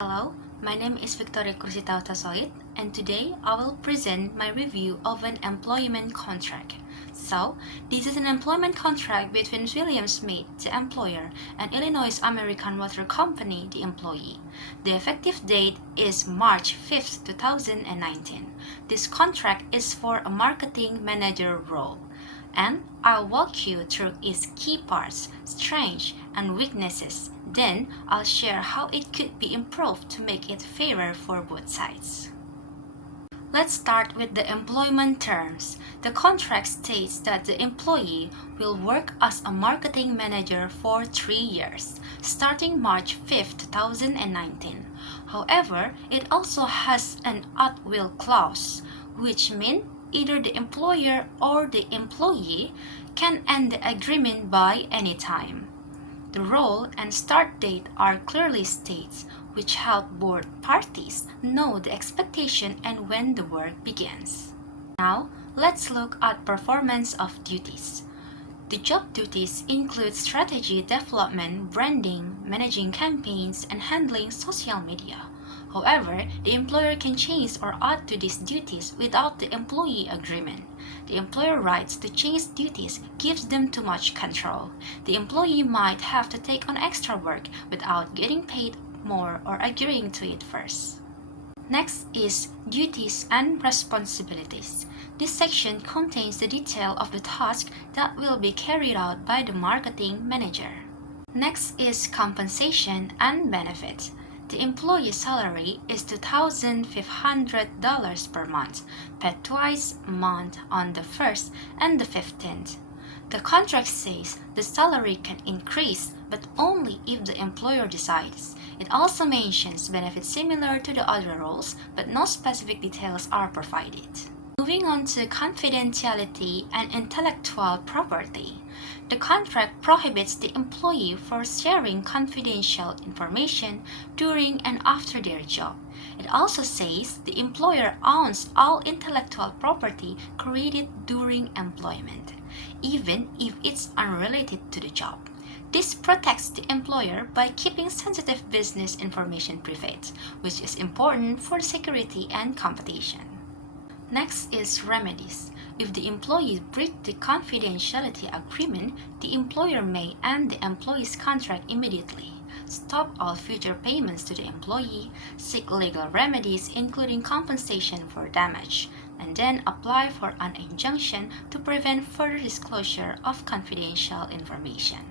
Hello, my name is Krusita Hutasoit, and today I will present my review of an employment contract. So, this is an employment contract between William Smith, the employer, and Illinois American Water Company, the employee. The effective date is March 5th, 2019. This contract is for a marketing manager role, and I'll walk you through its key parts, strengths, and weaknesses. Then I'll share how it could be improved to make it fairer for both sides. Let's start with the employment terms. The contract states that the employee will work as a marketing manager for 3 years, starting March 5, 2019. However, it also has an at-will clause, which means either the employer or the employee can end the agreement by any time. The role and start date are clearly stated, which help both parties know the expectation and when the work begins. Now, let's look at performance of duties. The job duties include strategy development, branding, managing campaigns, and handling social media. However, the employer can change or add to these duties without the employee agreement. The employer rights to change duties gives them too much control. The employee might have to take on extra work without getting paid more or agreeing to it first. Next is duties and responsibilities. This section contains the detail of the task that will be carried out by the marketing manager. Next is compensation and benefit. The employee salary is $2,500 per month, paid twice a month on the 1st and the 15th. The contract says the salary can increase, but only if the employer decides. It also mentions benefits similar to the other roles, but no specific details are provided. Moving on to confidentiality and intellectual property. The contract prohibits the employee from sharing confidential information during and after their job. It also says the employer owns all intellectual property created during employment, even if it's unrelated to the job. This protects the employer by keeping sensitive business information private, which is important for security and competition. Next is remedies. If the employee breaks the confidentiality agreement, the employer may end the employee's contract immediately, stop all future payments to the employee, seek legal remedies including compensation for damage, and then apply for an injunction to prevent further disclosure of confidential information.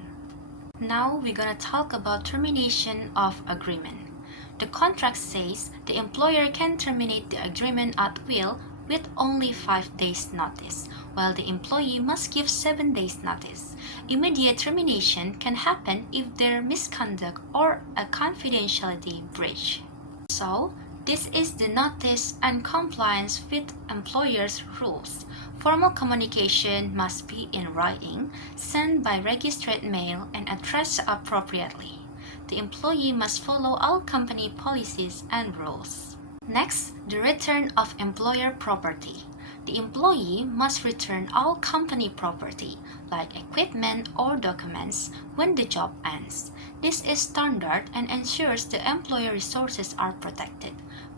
Now we're gonna talk about termination of agreement. The contract says the employer can terminate the agreement at will with only 5 days notice, while the employee must give 7 days notice. Immediate termination can happen if there misconduct or a confidentiality breach. So, this is the notice and compliance with employer's rules. Formal communication must be in writing, sent by registered mail, and addressed appropriately. The employee must follow all company policies and rules. Next, the return of employer property. The employee must return all company property, like equipment or documents, when the job ends. This is standard and ensures the employer resources are protected.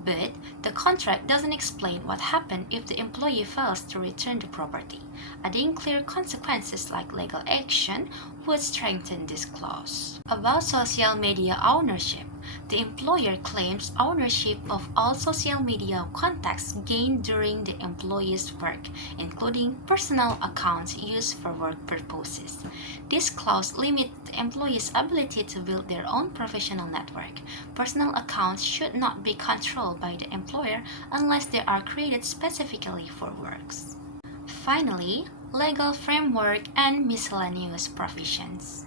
But the contract doesn't explain what happens if the employee fails to return the property. Adding clear consequences like legal action would strengthen this clause. About social media ownership. The employer claims ownership of all social media contacts gained during the employee's work, including personal accounts used for work purposes. This clause limits the employee's ability to build their own professional network. Personal accounts should not be controlled by the employer unless they are created specifically for works. Finally, legal framework and miscellaneous provisions.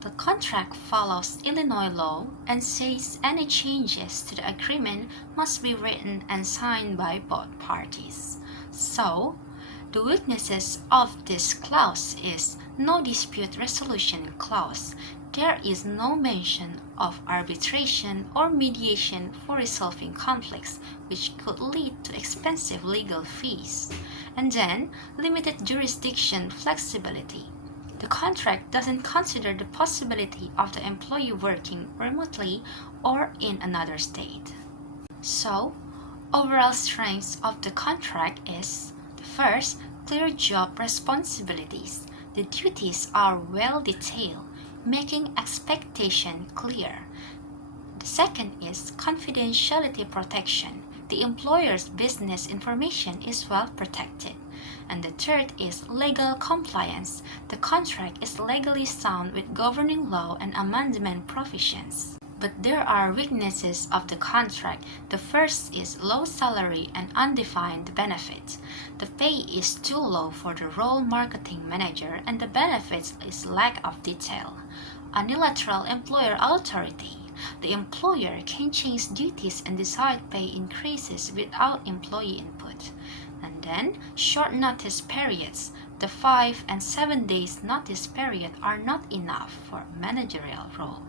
The contract follows Illinois law and says any changes to the agreement must be written and signed by both parties. So, the weaknesses of this clause is no dispute resolution clause. There is no mention of arbitration or mediation for resolving conflicts, which could lead to expensive legal fees. And then, limited jurisdiction flexibility. The contract doesn't consider the possibility of the employee working remotely or in another state. So, overall strengths of the contract is: the first, clear job responsibilities. The duties are well detailed, making expectation clear. The second is confidentiality protection. The employer's business information is well protected. And the third is legal compliance. The contract is legally sound with governing law and amendment provisions. But there are weaknesses of the contract. The first is low salary and undefined benefits. The pay is too low for the role marketing manager, and the benefits is lack of detail. Unilateral employer authority. The employer can change duties and decide pay increases without employee input. And then, short notice periods. The 5 and 7 days notice period are not enough for managerial role.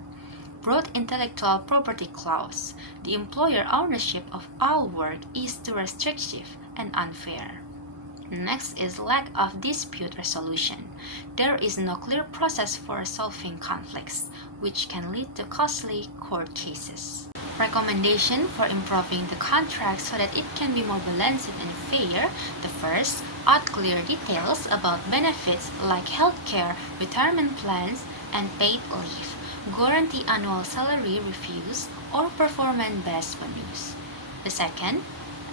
Broad intellectual property clause. The employer ownership of all work is too restrictive and unfair. Next is lack of dispute resolution. There is no clear process for resolving conflicts, which can lead to costly court cases. Recommendation for improving the contract so that it can be more balanced and fair. The first, add clear details about benefits like healthcare, retirement plans, and paid leave. Guarantee annual salary reviews or performance-based bonus. The second,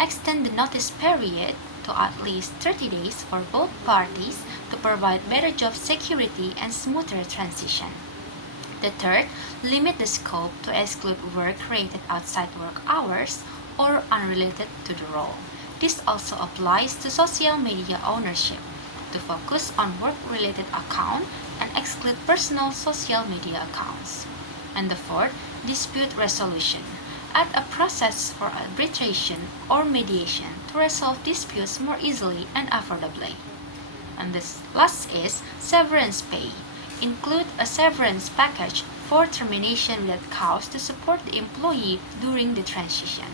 extend the notice period to at least 30 days for both parties to provide better job security and smoother transition. The third, limit the scope to exclude work created outside work hours or unrelated to the role. This also applies to social media ownership, to focus on work-related accounts and exclude personal social media accounts. And the fourth, dispute resolution. Add a process for arbitration or mediation to resolve disputes more easily and affordably. And this last is severance pay. Include a severance package for termination without cause to support the employee during the transition.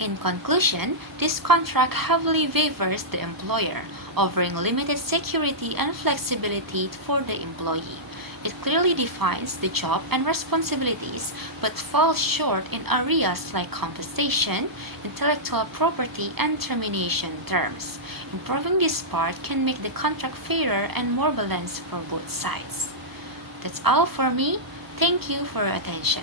In conclusion, this contract heavily favors the employer, offering limited security and flexibility for the employee. It clearly defines the job and responsibilities, but falls short in areas like compensation, intellectual property, and termination terms. Improving this part can make the contract fairer and more balanced for both sides. That's all for me. Thank you for your attention.